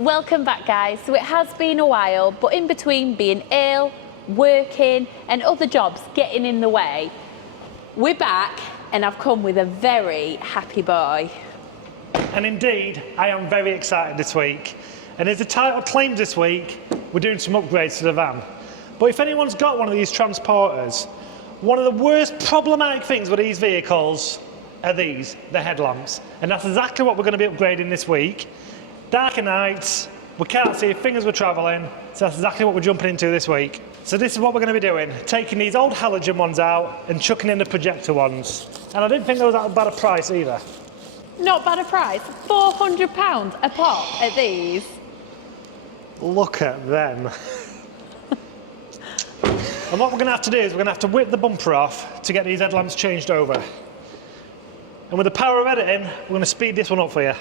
Welcome back, guys. So it has been a while, but in between being ill, working and other jobs getting in the way, we're back and I've come with a very happy boy. And indeed, I am very excited this week. And as the title claims this week, we're doing some upgrades to the van. But if anyone's got one of these transporters, one of the worst problematic things with these vehicles are these, the headlamps. And that's exactly what we're going to be upgrading this week. Darker nights, we can't see if fingers were travelling, so that's exactly what we're jumping into this week. So this is what we're going to be doing, taking these old halogen ones out and chucking in the projector ones. And I didn't think they was that bad a price either. Not bad a price, £400 a pop at these. Look at them. And what we're going to have to do is we're going to have to whip the bumper off to get these headlamps changed over. And with the power of editing, we're going to speed this one up for you.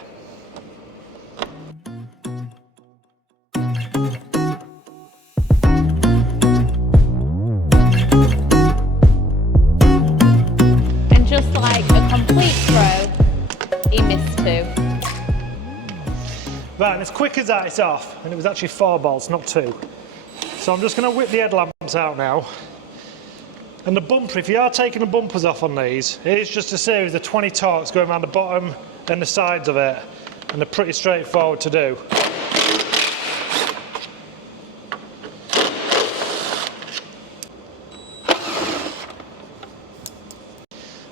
And just like a complete throw, he missed two. Right, and as quick as that, it's off. And it was actually 4 bolts, not 2. So I'm just going to whip the headlamps out now. And the bumper, if you are taking the bumpers off on these, it is just a series of 20 torques going around the bottom and the sides of it. And they're pretty straightforward to do.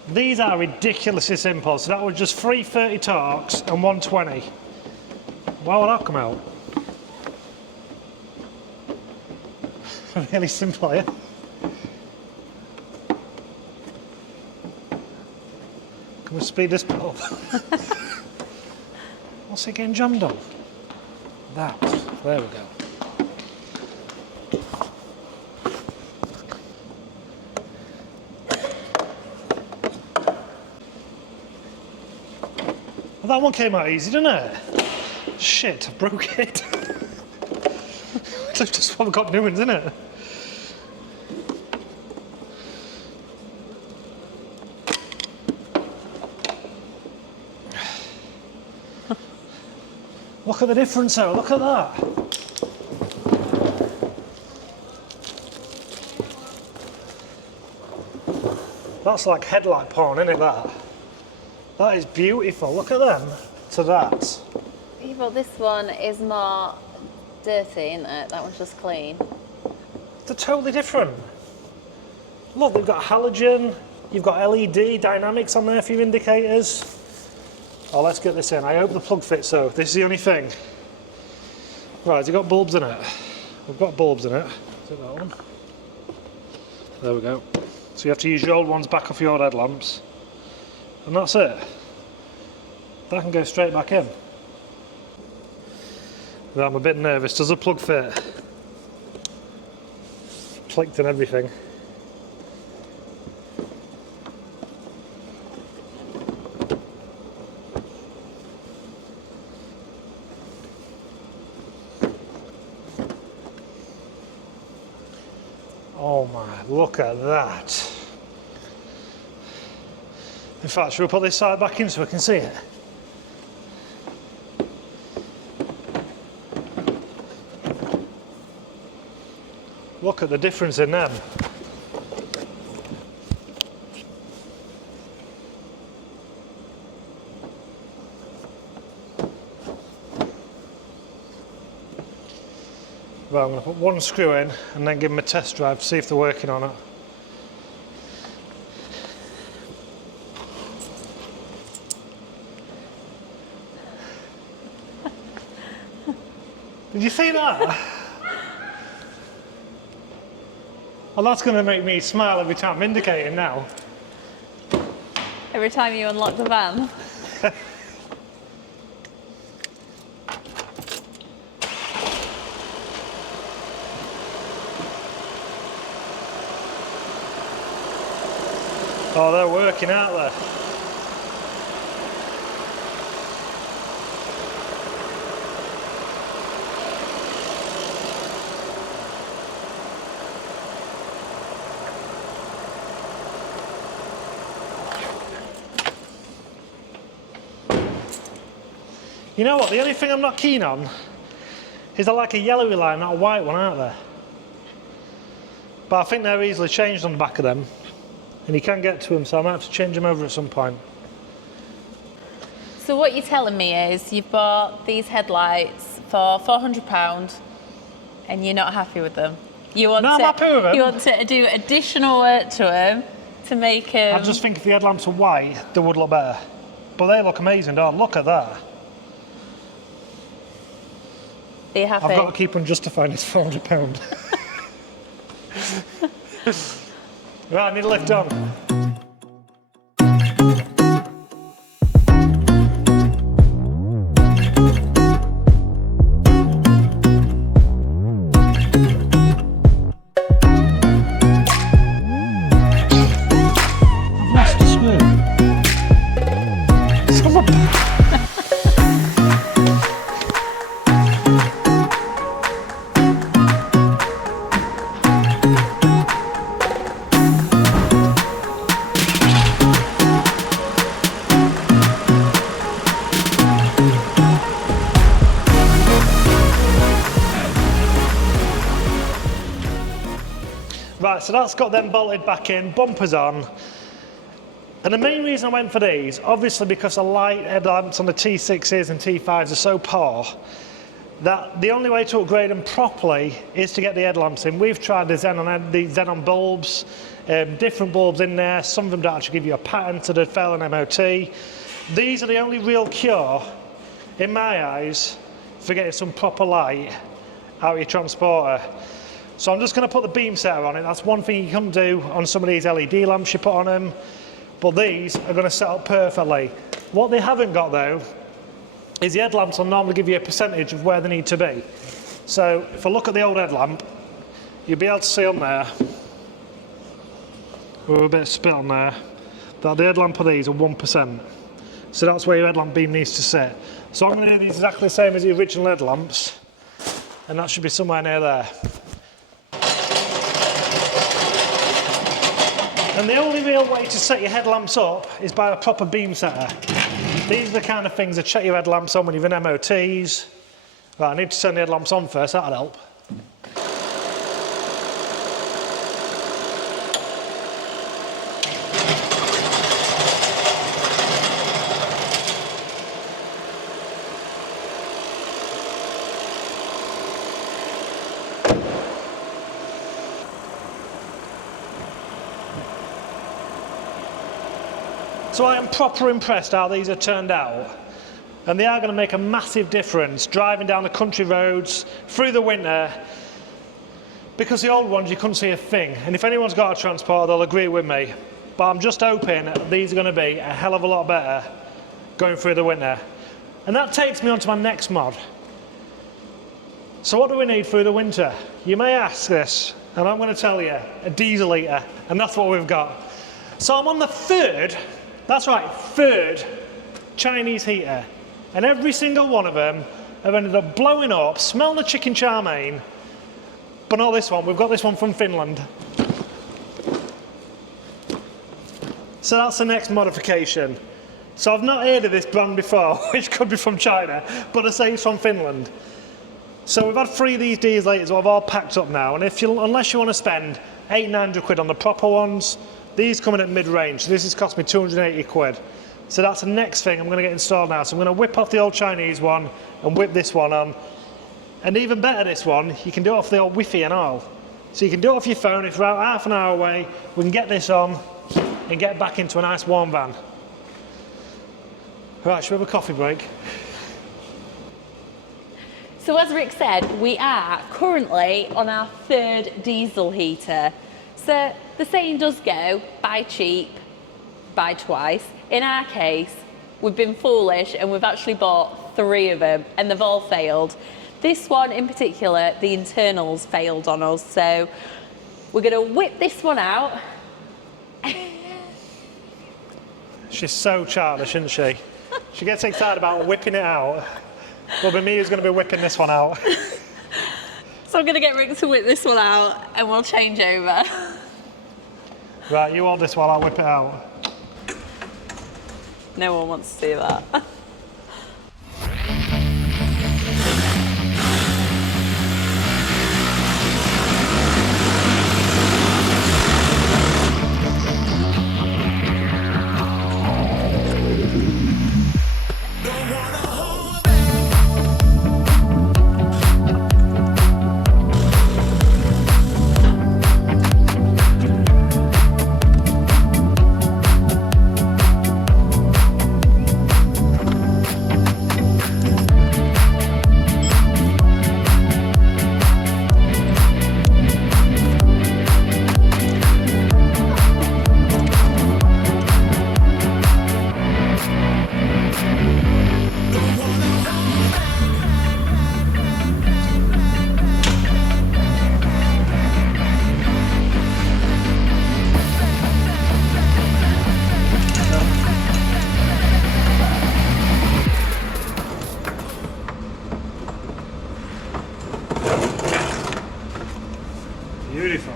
These are ridiculously simple. So that was just 330 torques and 120. Why would that come out? Really simple, yeah? Can we speed this bit up? What's it getting jammed on? That. There we go. Well, that one came out easy, didn't it? Shit, I broke it. That's just what we've got new ones, isn't it? Look at the difference though, look at that. That's like headlight porn, isn't it, that? That is beautiful, look at them to that. Yeah, but this one is more dirty, isn't it? That one's just clean. They're totally different. Look, they've got halogen, you've got LED dynamics on there for your indicators. Oh, let's get this in. I hope the plug fits though. This is the only thing. Right, has it got bulbs in it? We've got bulbs in it. Is it that one? There we go. So you have to use your old ones back off your old headlamps. And that's it. That can go straight back in. I'm a bit nervous. Does the plug fit? Clicked and everything. Oh my, look at that. In fact, should we put this side back in so we can see it? Look at the difference in them. Right, I'm going to put one screw in and then give them a test drive to see if they're working on it. Did you see that? Well, that's going to make me smile every time I'm indicating now. Every time you unlock the van. Oh, they're working, aren't they? You know what, the only thing I'm not keen on Is there like a yellowy line, not a white one, aren't there? But I think they're easily changed on the back of them. And you can get to them, so I might have to change them over at some point. So what you're telling me is you've bought these headlights for £400 and you're not happy with them. You want I'm happy with them. You want to do additional work to them to make them... I just think if the headlamps were white, they would look better. But they look amazing, don't they? Look at that. Are you happy? I've got to keep on justifying this £400. Right, I need a lift on. Right, so that's got them bolted back in, bumpers on. And the main reason I went for these, obviously because the light headlamps on the T6s and T5s are so poor, that the only way to upgrade them properly is to get the headlamps in. We've tried the xenon bulbs, different bulbs in there. Some of them don't actually give you a pattern, so they fail an MOT. These are the only real cure, in my eyes, for getting some proper light out of your transporter. So I'm just going to put the beam setter on it. That's one thing you can do on some of these LED lamps you put on them. But these are going to set up perfectly. What they haven't got though, is the headlamps will normally give you a percentage of where they need to be. So if I look at the old headlamp, you'll be able to see on there, with a bit of spit on there, that the headlamp of these are 1%. So that's where your headlamp beam needs to sit. So I'm going to do these exactly the same as the original headlamps, and that should be somewhere near there. And the only real way to set your headlamps up is by a proper beam setter. These are the kind of things that check your headlamps on when you've in MOTs. Right, I need to turn the headlamps on first, that'll help. So I am proper impressed how these have turned out, and they are going to make a massive difference driving down the country roads through the winter, because the old ones you couldn't see a thing, and if anyone's got a transporter they'll agree with me, but I'm just hoping that these are going to be a hell of a lot better going through the winter. And that takes me on to my next mod. So what do we need through the winter? You may ask this, and I'm going to tell you, a diesel heater, and that's what we've got. So I'm on the third Chinese heater, and every single one of them have ended up blowing up, smell the chicken chow mein, but not this one. We've got this one from Finland. So that's the next modification. So I've not heard of this brand before, which could be from China, but I say it's from Finland. So we've had 3 of these diesel heaters, I've all packed up now, and unless you want to spend 800-900 quid on the proper ones, these come in at mid-range, so this has cost me 280 quid. So that's the next thing I'm going to get installed now. So I'm going to whip off the old Chinese one and whip this one on. And even better, this one, you can do it off the old Wi-Fi and all. So you can do it off your phone. If you're out half an hour away, we can get this on and get back into a nice warm van. Right, should we have a coffee break? So as Rick said, we are currently on our 3rd diesel heater. So the saying does go, buy cheap, buy twice. In our case, we've been foolish and we've actually bought 3 of them and they've all failed. This one in particular, the internals failed on us. So we're going to whip this one out. She's so childish, isn't she? She gets excited about whipping it out. Well, be me who's going to be whipping this one out. So I'm going to get Rick to whip this one out and we'll change over. Right, you hold this while I whip it out. No one wants to do that. Beautiful.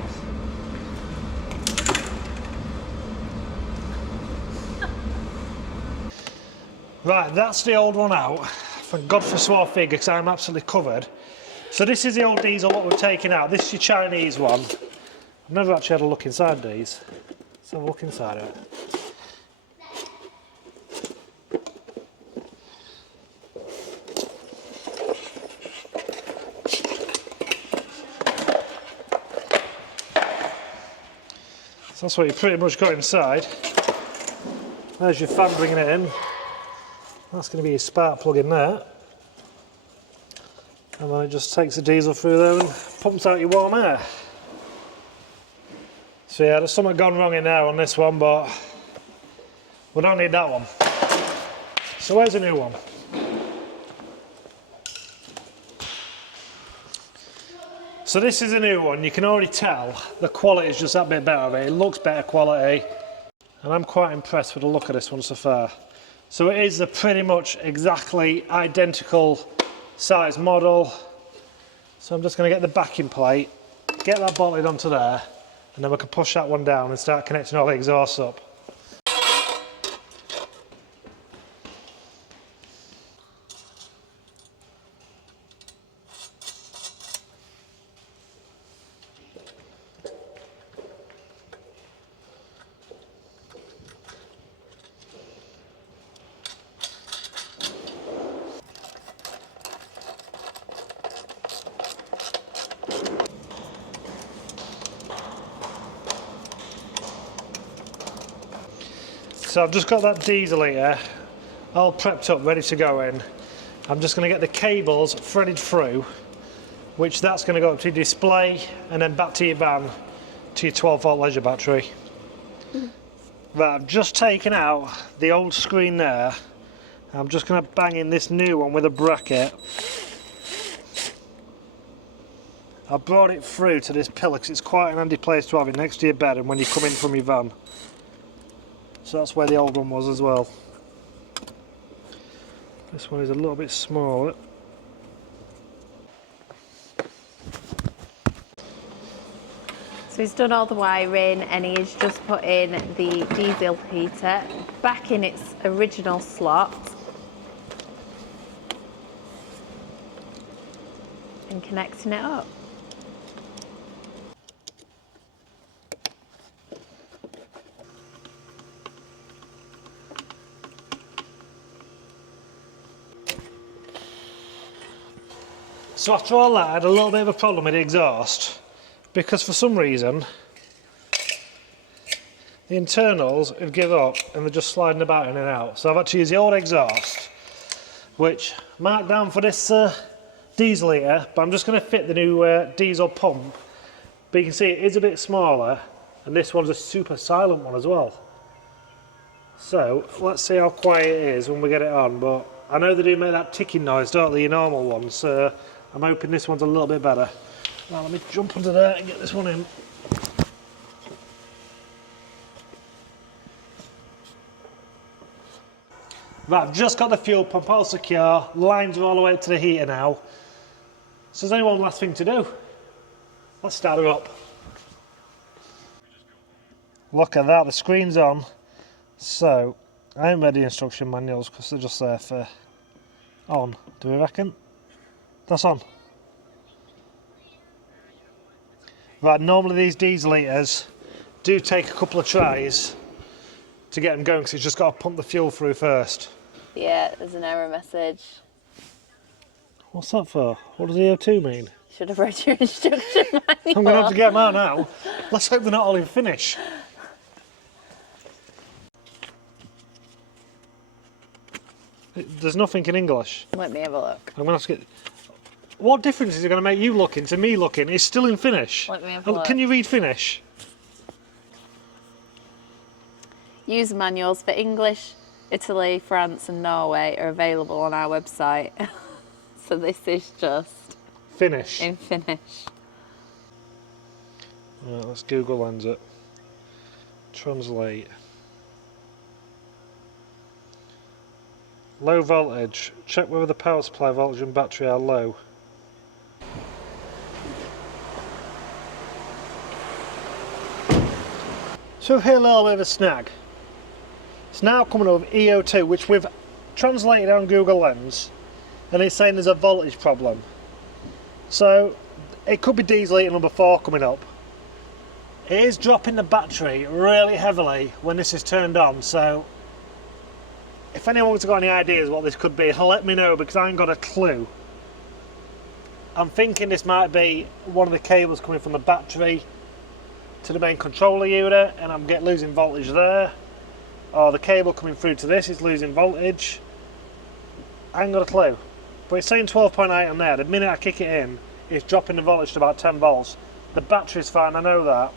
Right, that's the old one out. Thank God for Swar figure, because I'm absolutely covered. So this is the old diesel what we've taken out. This is your Chinese one. I've never actually had a look inside these. Let's have a look inside of it. So that's what you pretty much got inside. There's your fan bringing it in. That's going to be your spark plug in there. And then it just takes the diesel through there and pumps out your warm air. So yeah, there's something gone wrong in there on this one, but we don't need that one. So where's the new one? So this is a new one. You can already tell the quality is just that bit better. It looks better quality. And I'm quite impressed with the look of this one so far. So it is a pretty much exactly identical size model. So I'm just going to get the backing plate, get that bolted onto there, and then we can push that one down and start connecting all the exhausts up. So I've just got that diesel here, all prepped up, ready to go in. I'm just going to get the cables threaded through, which that's going to go up to your display and then back to your van, to your 12-volt leisure battery. Right, I've just taken out the old screen there. I'm just going to bang in this new one with a bracket. I brought it through to this pillar because it's quite an handy place to have it next to your bed and when you come in from your van. So that's where the old one was as well. This one is a little bit smaller. So he's done all the wiring and he's just put in the diesel heater back in its original slot and connecting it up. So after all that, I had a little bit of a problem with the exhaust because for some reason the internals have given up and they're just sliding about in and out. So I've had to use the old exhaust, which marked down for this diesel here, but I'm just going to fit the new diesel pump. But you can see it is a bit smaller and this one's a super silent one as well. So let's see how quiet it is when we get it on, but I know they do make that ticking noise, don't they, your normal ones, so I'm hoping this one's a little bit better. Now let me jump under there and get this one in. Right, I've just got the fuel pump all secure, lines are all the way up to the heater now. So there's only one last thing to do. Let's start her up. Look at that, the screen's on. So, I haven't read the instruction manuals because they're just there for on, do we reckon? That's on. Right, normally these diesel heaters do take a couple of tries to get them going because you've just got to pump the fuel through first. Yeah, there's an error message. What's that for? What does EO2 mean? Should have read your instruction manual. I'm going to have to get them out now. Let's hope they're not all in finish. There's nothing in English. Let me have a look. I'm going to have to get... What difference is it going to make you looking to me looking? It's still in Finnish. Let me have a look. Can you read Finnish? User manuals for English, Italy, France and Norway are available on our website. So this is just Finnish. in Finnish. Right, let's Google Lens it. Translate. Low voltage. Check whether the power supply voltage and battery are low. So we've hit a little bit of a snag. It's now coming up with EO2, which we've translated on Google Lens, and it's saying there's a voltage problem. So it could be diesel heater number 4 coming up. It is dropping the battery really heavily when this is turned on, so if anyone's got any ideas what this could be, let me know, because I ain't got a clue. I'm thinking this might be one of the cables coming from the battery to the main controller unit, and I'm losing voltage there, or the cable coming through to this is losing voltage. I ain't got a clue, but it's saying 12.8 on there. The minute I kick it in, it's dropping the voltage to about 10 volts. The battery's fine, I know that.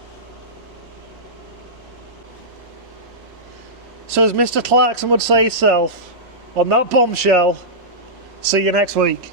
So as Mr. Clarkson would say himself, on that bombshell, see you next week.